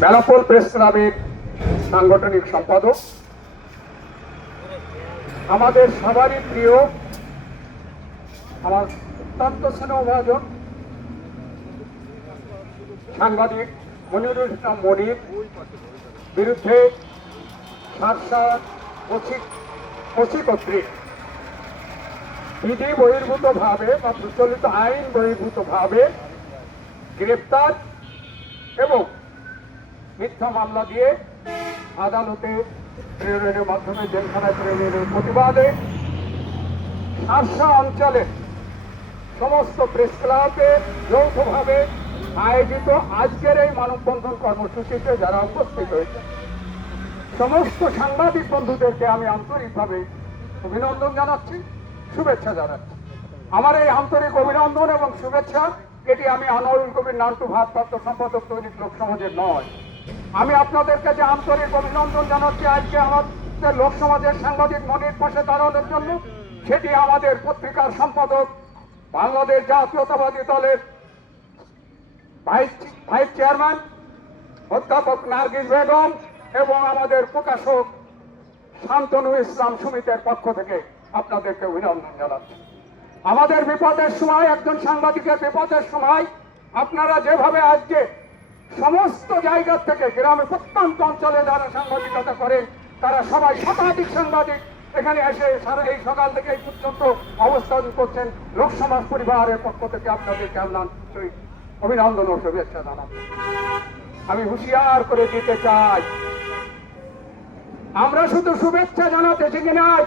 Benapole press ক্লাবের সাংগঠনিক সম্পাদক, আমাদের সবারই প্রিয়, আমার অত্যন্ত স্নেহভাজন সাংবাদিক মনিরুল ইসলাম মনির বিরুদ্ধে শার্শা ওসি কর্তৃক বিধি বহির্ভূতভাবে বা প্রচলিত আইন বহির্ভূতভাবে গ্রেপ্তার এবং মিথ্যা মামলা দিয়ে আদালতে প্রেরণের মাধ্যমে জেলখানায় প্রেরণের প্রতিবাদে শার্শা অঞ্চলে সমস্ত প্রেস ক্লাবে যৌথভাবে আয়োজিত আজকের এই মানববন্ধন কর্মসূচিতে যারা উপস্থিত হয়েছে সমস্ত সাংবাদিক বন্ধুদেরকে আমি আন্তরিকভাবে অভিনন্দন জানাচ্ছি, শুভেচ্ছা জানাচ্ছি। আমার এই আন্তরিক অভিনন্দন এবং শুভেচ্ছা এটি আমি আনোয়ারুল কবির নান্টু ভারপ্রাপ্ত সম্পাদক দৈনিক লোক সমাজের নয়। আমি আপনাদের কাছে আন্তরিক অভিনন্দন জানাচ্ছি আজকে আমাদের লোক সমাজের সাংবাদিক মনির পাশে দাঁড়ানোর জন্য। সেটি আমাদের পত্রিকার সম্পাদক, বাংলাদেশ জাতীয়তাবাদী দলের ভাইস চেয়ারম্যান অধ্যাপক নার্গিস বেগম এবং আমাদের প্রকাশক শান্তনু ইসলাম সুমিতের পক্ষ থেকে আপনাদেরকে অভিনন্দন জানাচ্ছি। আমাদের বিপদের সময়, একজন সাংবাদিকের বিপদের সময় আপনারা যেভাবে আজকে সমস্ত জায়গা থেকে গ্রামে প্রত্যন্ত অঞ্চলে যারা সাংবাদিকতা করেন তারা সবাই শতাধিক সাংবাদিক এখানে এসে সারা এই সকাল থেকে এই পর্যন্ত অবস্থান করছেন, লোক সমাজ পরিবারের পক্ষ থেকে আপনাদেরকে অভিনন্দন ও শুভেচ্ছা জানাচ্ছি। আমি হুঁশিয়ার করে দিতে চাই, আমরা শুধু শুভেচ্ছা জানাতে শিখি নাই,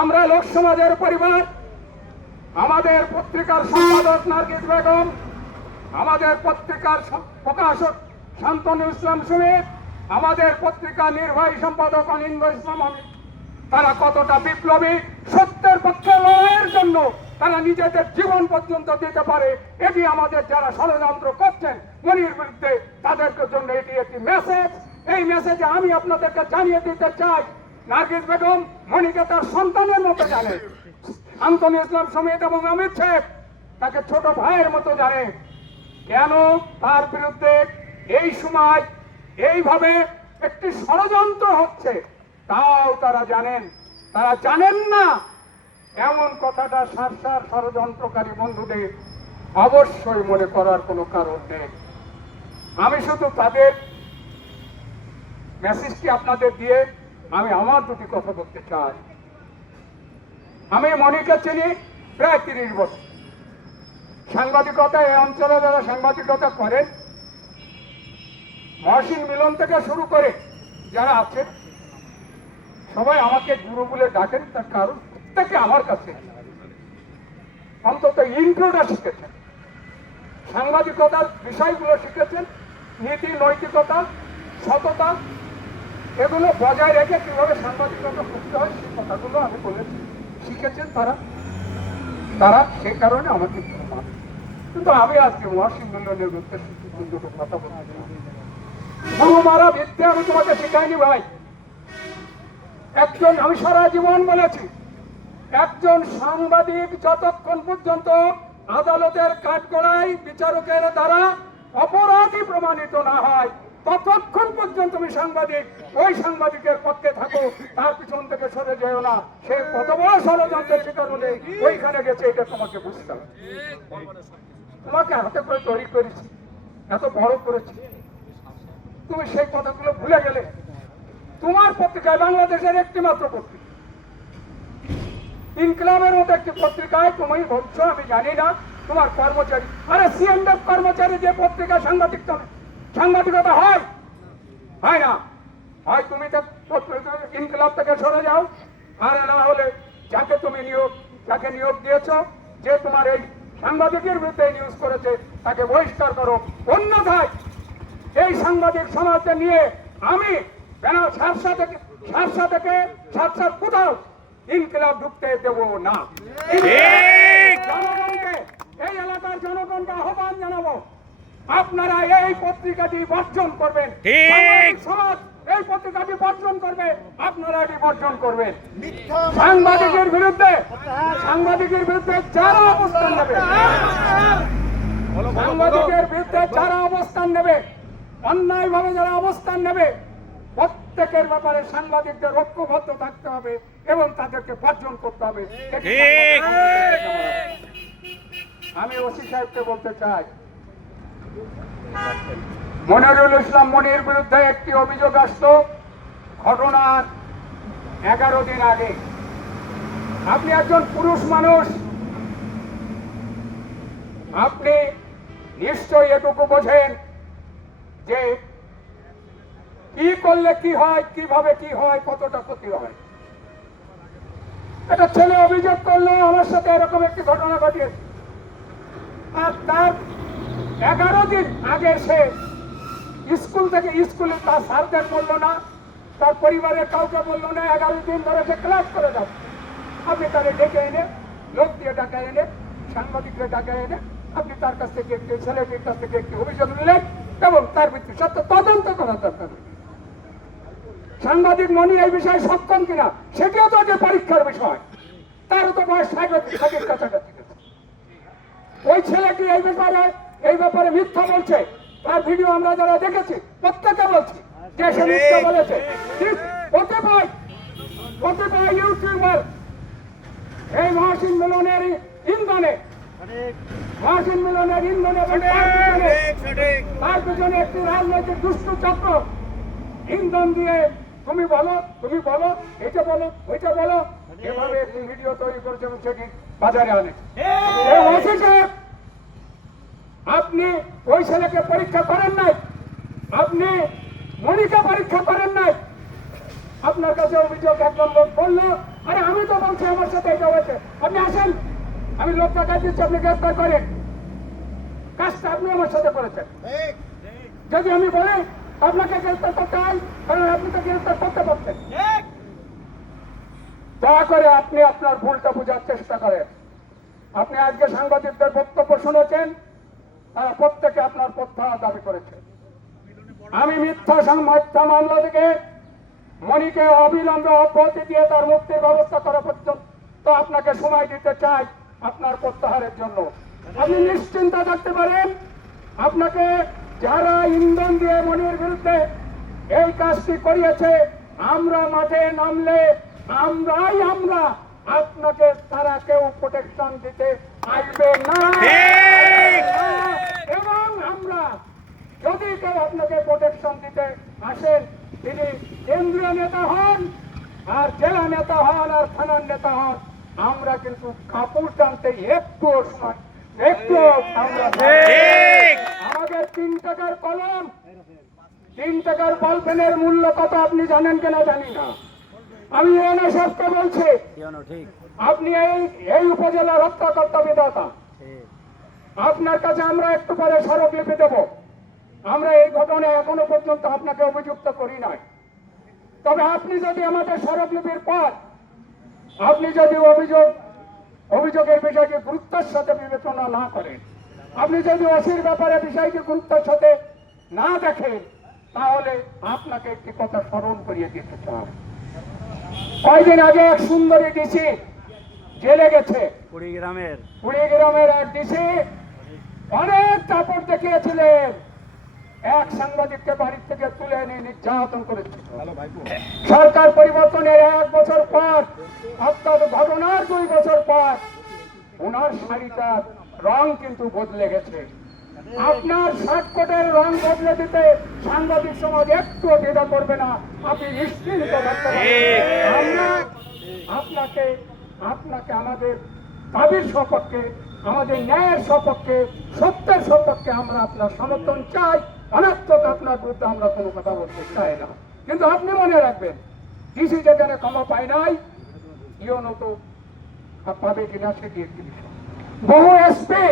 আমরা লোক সমাজের পরিবার, আমাদের পত্রিকার সম্পাদক নার্গিস বেগম, আমাদের পত্রিকার প্রকাশক শান্তনু ইসলাম সুমিত, আমাদের পত্রিকার নির্বাহী সম্পাদক অনিন্দ ইসলাম অমিত, তারা কতটা বিপ্লবী, সত্যের পক্ষে লড়াইয়ের জন্য তারা নিজেদের জীবন পর্যন্ত দিতে পারে, এটি আমাদের যারা ষড়যন্ত্র করছেন মনির বিরুদ্ধে তাদের জন্য এটি একটি মেসেজ। এই মেসেজে আমি আপনাদেরকে জানিয়ে দিতে চাই, নার্গিস বেগম মনিকে তার সন্তানের মতো জানে, শান্তনু ইসলাম সুমিত এবং অমিত শেখ তাকে ছোট ভাইয়ের মতো জানে। কেন তার বিরুদ্ধে এই সময় এইভাবে একটি ষড়যন্ত্র হচ্ছে তাও তারা জানেন। তারা জানেন না এমন কথাটা শার্শার ষড়যন্ত্রকারী বন্ধুদের অবশ্যই মনে করার কোনো কারণ নেই। আমি শুধু তাদের মেসেজটি আপনাদের দিয়ে আমি আমার দুটি কথা বলতে চাই। আমি মনিকে চিনি প্রায় 30 বছর। সাংবাদিকতা এই অঞ্চলে যারা সাংবাদিকতা করেন মহসিন মিলন থেকে শুরু করে যারা আছেন সবাই আমাকে গুরু বলে ডাকেন, তার কারণ প্রত্যেকে আমার কাছে অন্তত ইন্ট্রোটা শিখেছেন, সাংবাদিকতার বিষয়গুলো শিখেছেন, নীতি নৈতিকতা সততা এগুলো বজায় রেখে কিভাবে সাংবাদিকতা করতে হয় সেই কথাগুলো আমি বলেছি, শিখেছেন তারা সেই কারণে আমাকে মানে। কিন্তু আমি আজকে মহসিন মিলনের উদ্দেশ্যে দুটো কথা বলতে গুরু মারা বিদ্যে আমি তোমাকে শিখাইনি ভাই। আমি সারা জীবন বলেছি, একজন সাংবাদিক যতক্ষণ পর্যন্ত আদালতের কাঠগড়ায় বিচারকের দ্বারা অপরাধী প্রমাণিত না হয় ততক্ষণ পর্যন্ত তুমি সাংবাদিক, ওই সাংবাদিকের পক্ষে থাকো, তার পিছন থেকে সরে যেও না। সে কত বড় ষড়যন্ত্রের শিকার হলে ওইখানে গেছে এটা তোমাকে বুঝতে হবে। তোমাকে হাতে করে তৈরি করেছি, এত বড় করেছি, তুমি সেই কথাগুলো ভুলে গেলে। তোমার পত্রিকায়, বাংলাদেশের একটি মাত্র পত্রিকা, ইনকিলাবের মতো একটি পত্রিকায় তুমি বলছো আমি জানি না তোমার কর্মচারী, আরে সিএনএফ কর্মচারী যে পত্রিকা সাংবাদিকতা হয় না, হয় তুমি ইনকিলাব থেকে সরে যাও, আর না হলে যাকে নিয়োগ দিয়েছ, যে তোমার এই সাংবাদিকের বিরুদ্ধে নিউজ করেছে তাকে বহিষ্কার করো। অন্যথায় এই সাংবাদিক সমাজকে নিয়ে আমি শার্শার কোথাও ইনকিলাব ঢুকতে দেব না। জনগণকে, এই এলাকার জনগণকে আহ্বান জানাবো, আপনারা এই পত্রিকাটি বর্জন করবেন, সমাজ এই পত্রিকাটি বর্জন করবে, আপনারা এটি বর্জন করবেন। সাংবাদিকের বিরুদ্ধে যারা অবস্থান নেবে, সাংবাদিকের বিরুদ্ধে যারা অবস্থান অন্যায়ভাবে যারা অবস্থান নেবে প্রত্যেকের ব্যাপারে সাংবাদিকদের ঐক্যবদ্ধ থাকতে হবে এবং তাদেরকে বর্জন করতে হবে। আমি ওসি সাহেবকে বলতে চাই, মনিরুল ইসলাম মনির বিরুদ্ধে একটি অভিযোগ আসলো ঘটনার 11 দিন আগে। আপনি একজন পুরুষ মানুষ, আপনি নিশ্চয়ই এটুকু বোঝেন যে কি করলে কি হয়, কিভাবে কি হয়, কতটা ক্ষতি হয়। একটা ছেলে অভিযোগ করলো আমার সাথে এরকম একটি ঘটনা ঘটিয়েছে, আর তার 11 দিন আগে সে স্কুলে তার স্যারদের বললো না, তার পরিবারের কাউকে বললো না, 11 দিন ধরে সে ক্লাস করে যাবে। আপনি তাকে ডেকে এনে, লোক দিয়ে ডাকা এনে, সাংবাদিকদের ডাকা এনে আপনি তার কাছ থেকে একটি ছেলেটির কাছ থেকে একটি অভিযোগ নিলেন এবং তার ভিত্তি সত্য তদন্ত করা দরকার। সাংবাদিক মনি এই বিষয়ে সক্ষম কিনা সেটিও তো যে পরীক্ষার বিষয়। তারও তো বয়স 60 কাছাকাছি। ওই ছেলেটি এই ব্যাপারে মিথ্যা বলছে। তার ভিডিও আমরা যারা দেখেছি প্রত্যেকে বলছি যে সে মিথ্যা বলেছে। কতিপয় ইউটিউবার এই মহাসিন মিলনের ইন্ধনে তার পিছনে একটি রাজনৈতিক দুষ্ট চক্র ইন্ধন দিয়ে তুমি বলো এটা বলো ওইটা বলো, এভাবে একটি ভিডিও তৈরি করেছে এবং সেটি বাজারে আনে। আপনি ওই ছেলেকে পরীক্ষা করেন নাই, আপনি মনিকে পরীক্ষা করেন নাই। আপনার কাছে অভিযোগ একজন লোক বললো, আরে আমি তো বলছি আমার সাথে এটা হয়েছে, আপনি আসেন, আমি লোক টাকা দিচ্ছি, আপনি গ্রেফতার করেন। কাজটা আপনি আমার সাথে করেছেন। যদি আমি বলি আপনাকে গ্রেফতার করতে হয়, কারণ আপনি তো গ্রেফতার করতে পারতেন। দয়া করে আপনি আপনার ভুলটা বোঝার চেষ্টা করেন। আপনি আজকে সাংবাদিকদের বক্তব্য শুনেছেন, তারা প্রত্যেকে আপনার প্রত্যাহার দাবি করেছে। আমি মিথ্যা মামলা থেকে মনিকে অবিলম্বে অব্যাহতি দিয়ে তার মুক্তির ব্যবস্থা করা পর্যন্ত আপনাকে সময় দিতে চাই আপনার প্রত্যাহারের জন্য। আপনি নিশ্চিন্ত থাকতে পারেন, আপনাকে যারা ইন্ধন দিয়ে মনির বিরুদ্ধে এই কাজটি করিয়েছে, আমরা মাঠে নামলে আমরা আপনাকে তারা কেউ প্রোটেকশন দিতে আসবে না। এবং আমরা যদি কেউ আপনাকে প্রোটেকশন দিতে আসেন, তিনি কেন্দ্রীয় নেতা হন আর জেলা নেতা হন আর থানার নেতা হন, আমরা কিন্তু কাপড় টানতে একটু সময় আমাদের 3 টাকার কলম, 3 টাকার বলপেনের মূল্য কত আপনি জানেন কিনা জানি না। আমি এনে সবকে বলছি, আপনি এই উপজেলার হত্যাকর্তা বিধাতা, আপনার কাছে আমরা একটু পরে স্মারকলিপি দেব। আমরা এই ঘটনায় এখনো পর্যন্ত আপনাকে অভিযুক্ত করি নাই। তবে আপনি যদি আমাদের স্মারকলিপির পর আপনি যদি অভিযোগের বিষয়টি গুরুত্বের সাথে বিবেচনা না করেন, আপনি যদি ওসির ব্যাপারে বিষয়টি গুরুত্বের সাথে না দেখেন, তাহলে আপনাকে একটি কথা স্মরণ করিয়ে দিতে চাই। কয়েকদিন আগে এক সুন্দরী ডিসি জেলে গেছে। কুড়িগ্রামের এক ডিসি অনেক দাপট দেখিয়েছিলেন, এক সাংবাদিককে বাড়ি থেকে তুলে এনে নির্যাতন করেছিল। সরকার পরিবর্তনের 1 বছর পর, অর্থাৎ ঘটনার 2 বছর পর, ওনার শাড়িটার রং কিন্তু বদলে গেছে। আপনার শার্টকোটের রং বদলে দিতে সাংবাদিক সমাজ একটু দ্বিধা করবে না, আপনি নিশ্চিন্ত থাকতে পারেন। আমরা আপনাকে আমাদের দাবির সপক্ষে, আমাদের ন্যায়ের সপক্ষে, সত্যের সপক্ষে আমরা আপনার সমর্থন চাই। অনাত্মক আপনার বিরুদ্ধে আমরা কোনো কথা বলতে চাই না। কিন্তু আপনি মনে রাখবেন, ডিসি যেখানে ক্ষমা পায় নাই, ইওনো তো পাবে কিনা সেটি একটি বিষয়। বহু এসপি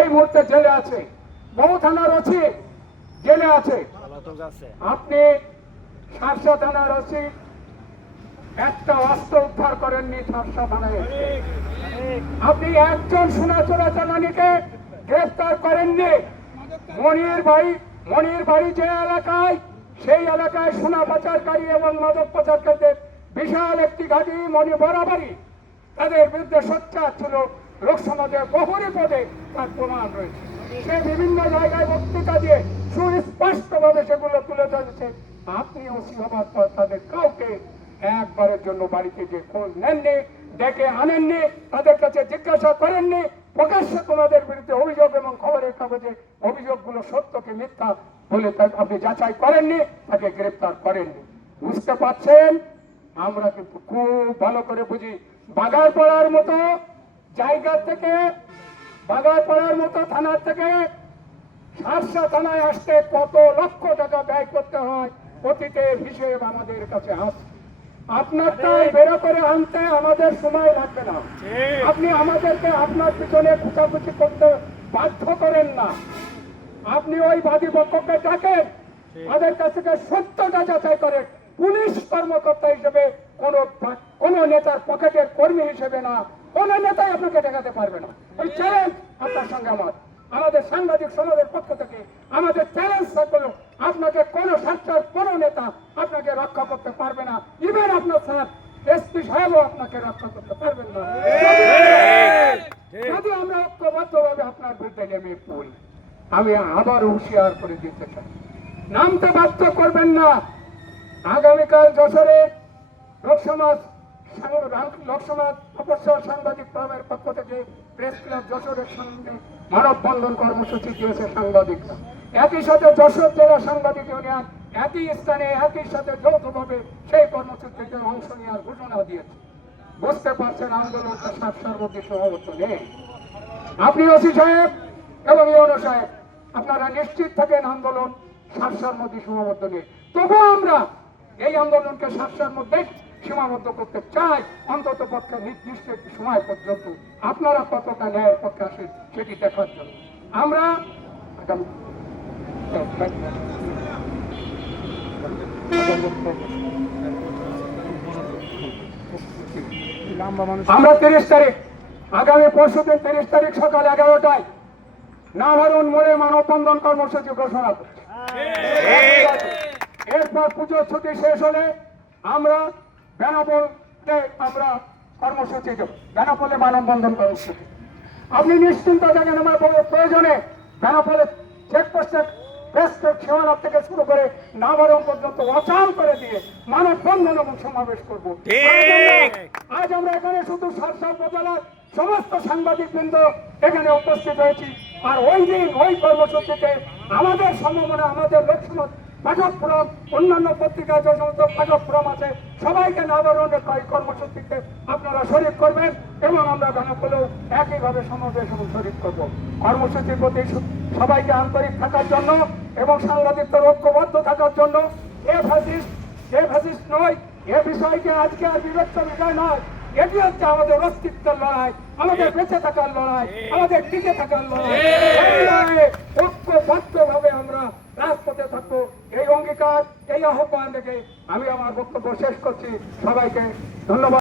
এই মুহূর্তে জেলে আছে, বহু থানার ওসি জেলে আছে। আপনি শার্শা থানার ওসি একটা অস্ত্র উদ্ধার করেননি শার্শা থানায়। আপনি একজন সোনাচোরা চালানিকে গ্রেফতার করেননি। মনির বাড়ি যে এলাকায়, সেই এলাকায় সোনা পাচারকারী এবং মাদক পাচারকারীদের বিশাল একটি ঘাঁটি মনি বরাবরই তাদের বিরুদ্ধে সোচ্চার ছিল। লোক সমাজে বহু পদে তার প্রমাণ রয়েছে। সে বিভিন্ন জায়গায় বক্তৃতা দিয়ে সুস্পষ্ট ওসি হবার পর তাদের কাউকে একবারের জন্য বাড়িতে যে খোঁজ নেননি, ডেকে আনেননি, তাদের কাছে জিজ্ঞাসা করেননি, প্রকাশ্যে তোমাদের বিরুদ্ধে অভিযোগ এবং খবরের কাগজে অভিযোগগুলো সত্যকে মিথ্যা বলে আপনি যাচাই করেননি, তাকে গ্রেফতার করেননি। বুঝতে পারছেন? আমরা কিন্তু খুব ভালো করে বুঝি। বাগারপাড়ার মতো জায়গা থেকে, বাগারপাড়ার মতো থানার থেকে সারসা থানায় আসতে কত লক্ষ টাকা ব্যয় করতে হয়, অতীতের হিসেব আমাদের কাছে আছে। আপনারটাই বেরো করে আনতে আমাদের সময় লাগবে না। আপনি আমাদেরকে আপনার পিছনে খুঁচাখুচি করতে বাধ্য করেন না। আপনি ওই বাদী পক্ষকে ডাকেন, তাদের কাছ থেকে সত্যটা যাচাই করেন। পুলিশ কর্মকর্তা হিসেবে কোন নেতার পকেটের কর্মী হিসেবে না, কোন নেতাই আপনাকে ঠেকাতে পারবে না। এই চ্যালেঞ্জ আপনার সঙ্গে আমাদের সাংবাদিক সমাজের পক্ষ থেকে আমাদের চ্যালেঞ্জ থাকলো, আপনাকে কোন সরকার কোন নেতা আপনাকে রক্ষা করতে পারবে না। ইভেন আপনার স্যার এসপি সাহেবও আপনাকে রক্ষা করতে পারবেন না যদি আমরা ঐক্যবদ্ধভাবে আপনার বিরুদ্ধে নেমে পড়ি। আমি আবার হুঁশিয়ার করে দিতে চাই, নামতে বাধ্য করবেন না। আগামীকাল যশোরে লোকসমাজ অপসর সাংবাদিক ক্লাবের পক্ষ থেকে প্রেস ক্লাব যশোরের সামনে মানববন্ধন কর্মসূচি দিয়েছে সাংবাদিকরা। একই সাথে যশোর জেলা সাংবাদিক ইউনিয়ন একই স্থানে একই সাথে যৌথভাবে সেই কর্মসূচিতে অংশ নেওয়ার ঘোষণা দিয়েছে। বুঝতে পারছেন আন্দোলনটা সর্বত্র সমাবদ্ধ নেই। আপনি ওসি সাহেব এবং ইউনো সাহেব আপনারা নিশ্চিত থাকেন আন্দোলন সাতটার মধ্যে সীমাবদ্ধ নেই। তবুও আমরা এই আন্দোলনকে সাতটার মধ্যে সীমাবদ্ধ করতে চাই, অন্তত পক্ষে নির্দিষ্ট একটি সময় পর্যন্ত। আপনারা কতটা ন্যায়ের পক্ষে আসেন সেটি দেখার জন্য আমরা আমরা 30 তারিখ আগামী পরশুদিন 30 তারিখ সকাল 11টায় নাভারুন মোড়ে মানববন্ধন কর্মসূচি ঘোষণা করছি। এরপর পুজোর ছুটি শেষ হলে আমরা বেনাপোলে কর্মসূচি দেব, বেনাপোলে মানববন্ধন কর্মসূচি। আপনি নিশ্চিন্ত থাকেন, আমার প্রয়োজনে বেনাপোলে চেকপোস্টের সীমানা থেকে শুরু করে নাভারুন পর্যন্ত অচল করে দিয়ে মানববন্ধন এবং সমাবেশ করবো। আজ আমরা এখানে শুধু সারসা উপজেলার সমস্ত সাংবাদিক বৃন্দ এখানে উপস্থিত হয়েছি। আর ওই দিন ওই কর্মসূচিতে আমাদের সম্ভাবনা, আমাদের লোকসভা পাঠক ফোরাম, অন্যান্য পত্রিকা যে সমস্ত পাঠক ফোরাম আছে সবাইকে নাভারুনের কর্মসূচিতে আপনারা শরীক করবেন এবং আমরা বেনাপোলেও একইভাবে সমাবেশ এবং শরীক করব। কর্মসূচির প্রতি সবাইকে আন্তরিক থাকার জন্য এবং সাংবাদিকদের ঐক্যবদ্ধ থাকার জন্য এ ফ্যাসিস্ট নয়, এ বিষয়কে আজকে আর বিবেচ্য বিষয় নয়। এটি হচ্ছে আমাদের অস্তিত্বের লড়াই, আমাদের বেঁচে থাকার লড়াই, আমাদের টিকে থাকার লড়াই। ঐক্যবদ্ধভাবে আমরা রাজপথে থাকবো, এই অঙ্গীকার, এই আহ্বান রেখে আমি আমার বক্তব্য শেষ করছি। সবাইকে ধন্যবাদ।